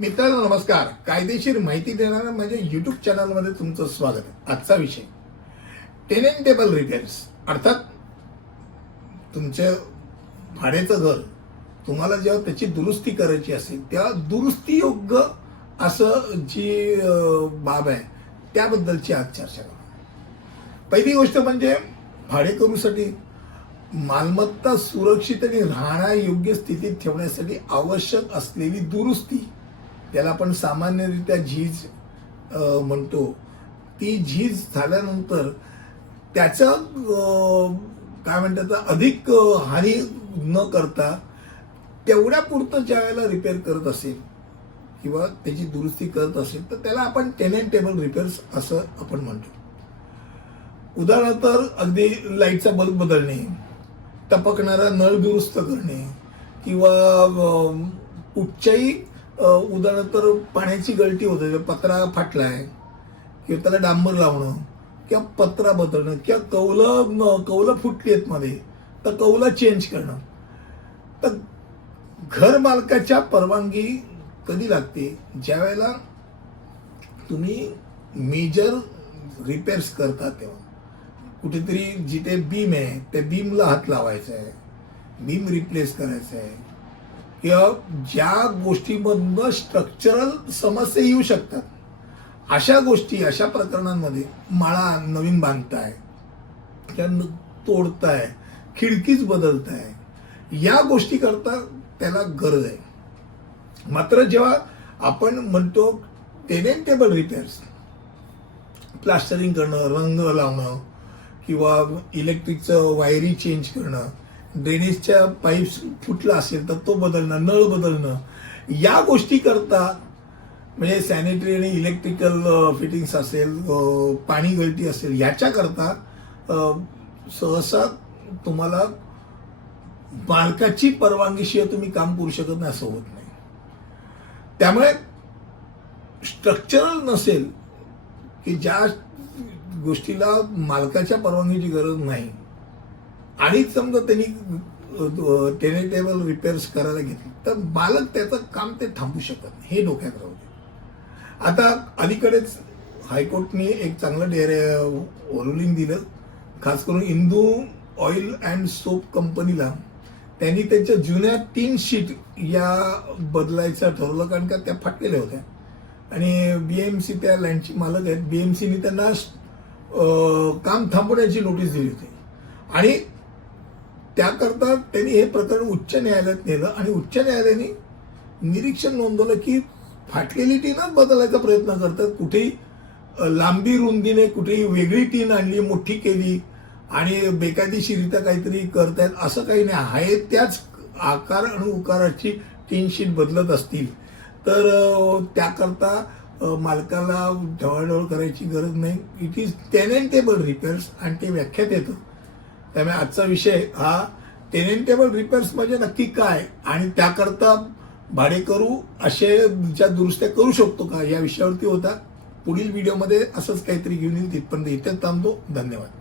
मित्रांनो नमस्कार. कायदेशीर माहिती देणाऱ्या माझ्या युट्यूब चॅनलमध्ये तुमचं स्वागत. आहे आजचा विषय. टेनेंटेबल रिटेल्स अर्थात तुमचं भाड्याचं घर तुम्हाला जेव्हा त्याची दुरुस्ती करायची असेल तेव्हा दुरुस्ती योग्य असं जी बाब आहे त्याबद्दलची आज चर्चा करू. पहिली गोष्ट म्हणजे भाडेकरूसाठी मालमत्ता सुरक्षित आणि राहण्या योग्य स्थितीत ठेवण्यासाठी आवश्यक असलेली दुरुस्ती. त्याला आपण सामान्यरित्या झीज म्हणतो. ती झीज झाल्यानंतर त्याचं काय म्हणतात अधिक हानी न करता तेवढ्या पुरतं ज्या वेळेला रिपेअर करत असेल किंवा त्याची दुरुस्ती करत असेल तर त्याला आपण टेनेंटेबल रिपेअर्स असं आपण म्हणतो. उदाहरणार्थ अगदी लाईटचा बल्ब बदलणे टपकणारा नळ दुरुस्त करणे किंवा कुठच्याही अं, उदाहरणार्थ पाण्याची गळती होते पत्रा फाटलाय किंवा त्याला डांबर लावणं किंवा पत्रा बदलणं किंवा कौलं कौलं फुटली आहेत मध्ये तर कौलं चेंज करणं. तर घर मालकाच्या परवानगी कधी लागते? ज्या वेळेला तुम्ही मेजर रिपेअर्स करता तेव्हा. कुठेतरी जिथे बीम आहे त्या बीमला हात लावायचा आहे. बीम रिप्लेस करायचं आहे. या ज्या गोष्टीमधनं स्ट्रक्चरल समस्या येऊ शकतात अशा गोष्टी अशा प्रकरणांमध्ये माळा नवीन बांधताय त्या तोडताय खिडकीच बदलताय या गोष्टी करता त्याला गरज आहे. मात्र जेव्हा आपण म्हणतो टेनेंटेबल रिपेअर्स प्लास्टरिंग करणं रंग लावणं किंवा इलेक्ट्रिकचं वायरी चेंज करणं ड्रेनेजच्या पाईप्स फुटला असेल तर तो बदलणं नळ बदलणं या गोष्टी करता म्हणजे सॅनिटरी आणि इलेक्ट्रिकल फिटिंग्स असेल पाणी गळती असेल याच्याकरता सहसा तुम्हाला मालकाची परवानगीशिवाय तुम्ही काम करू शकत नाही असं होत नाही. त्यामुळे स्ट्रक्चरल नसेल की ज्या गोष्टीला मालकाच्या परवानगीची गरज नाही आणि समजा त्यांनी टेनेटेबल रिपेअर्स करायला घेतली तर मालक त्याचं काम ते थांबू शकत नाही हे डोक्यात राहू दे. आता अलीकडेच हायकोर्टने एक चांगलं डेरे रुलिंग दिलं. खास करून इंदू ऑइल अँड सोप कंपनीला त्यांनी त्यांच्या जुन्या तीन शीट या बदलायचं ठरवलं कारण का त्या फाटलेल्या होत्या. आणि बी एम सी त्या लँडची मालक आहेत. बी एम सीने त्यांना काम थांबवण्याची नोटीस दिली होती. आणि त्याकरता त्यांनी हे प्रकरण उच्च न्यायालयात नेलं आणि उच्च न्यायालयाने निरीक्षण नोंदवलं की फाटलेली टीनच बदलायचा प्रयत्न करतात. कुठेही लांबी रुंदीने कुठेही वेगळी टीन आणली मोठी केली आणि बेकायदेशीरित्या काहीतरी करतायत असं काही नाही. आहे त्याच आकार आणि उकाराची टीनशीट बदलत असतील. तर त्याकरता मालकाला ढवळढवळ करायची गरज नाही. इट इज टेनेंटेबल रिपेअर्स आणि ते व्याख्यात येतं. त्यामुळे आजचा विषय हा टेनेंटेबल रिपेअर्स म्हणजे नक्की काय? आणि त्याकरता भाडेकरू असे ज्या दुरुस्त्या करू शकतो का? या विषयावरती होता. पुढील व्हिडिओमध्ये असंच काहीतरी घेऊन येईल तिथपर्यंत इथेच थांबतो. धन्यवाद.